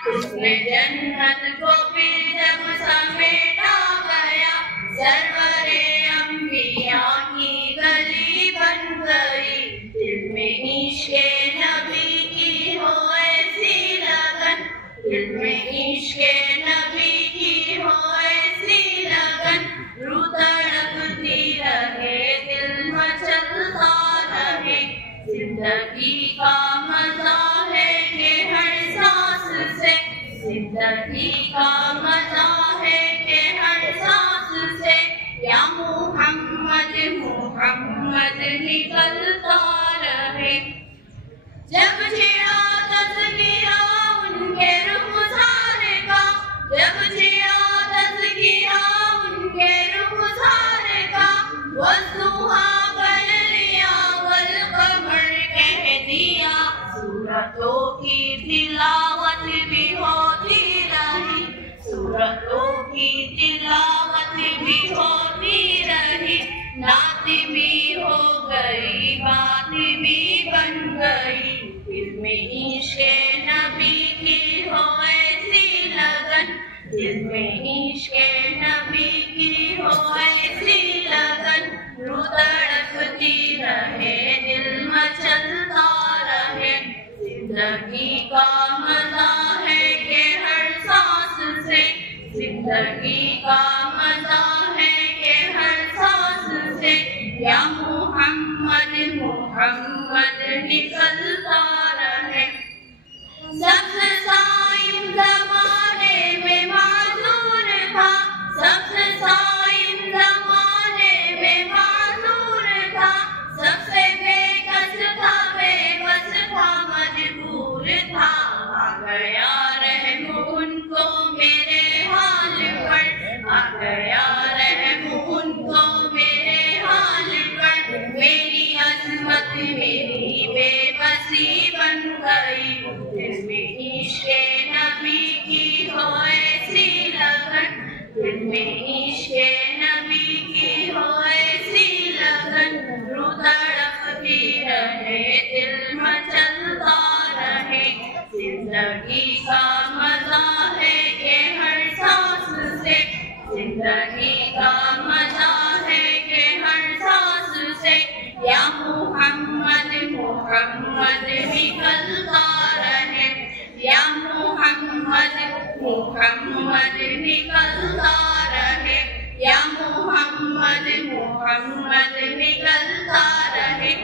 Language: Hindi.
उसने जन्नत को फिर जब समेटा गया, सरवरे अंबिया की गली बन गई। दिल में इश्क़े नबी की हो ऐसी लगन, दिल में इश्क़े नबी की हो ऐसी लगन, रूह तड़पती रहे दिल मचलता रहे। जिंदगी का मजा है कि हर सांस से, जिंदगी का मजा है कि हर सांस से, या मोहम्मद मोहम्मद निकलता रहे। जब छिड़ा तज़किरा उनके रुख़सार का, जब छिड़ा तज़किरा उनके रुख़सार का, वज़्दुहा पढ़ लिया वल क़मर कह दिया। सूरतों की तिलावत भी होती रही, सूरतों की तिलावत भी होती रही। नात भी हो गई, बात भी बन गई। दिल में इश्क़े नबी की हो ऐसी लगन, दिल में इश्क़े नबी की हो ऐसी लगन, रूह तड़पती रहे दिल मचलता रहे। जिंदगी का मजा है कि हर सांस से, जिंदगी का मजा है कि हर सांस से, या मोहम्मद मोहम्मद निकलता रहे। सबसे साइम ज़माने में माज़ूर था, सबसे साइम ज़माने में माज़ूर था, सबसे बेकस था बेबस था मजबूर था। आ गया रहम उनको मेरे हाल पर, आ गया रहम उनको मेरे हाल पर। मेरी अज़मत मेरी बेबसी बन गई। दिल में इश्क़े नबी की हो ऐसी लगन, दिल में इश्क़े नबी की हो ऐसी लगन, रूह तड़पती रहे दिल मचलता रहे। जिंदगी का मजा है कि हर सांस से, जिंदगी का मजा है कि हर सांस से, या मोहम्मद मोहम्मद निकलता रहे, या मोहम्मद मोहम्मद निकलता रहे, या मोहम्मद मोहम्मद निकलता रहे।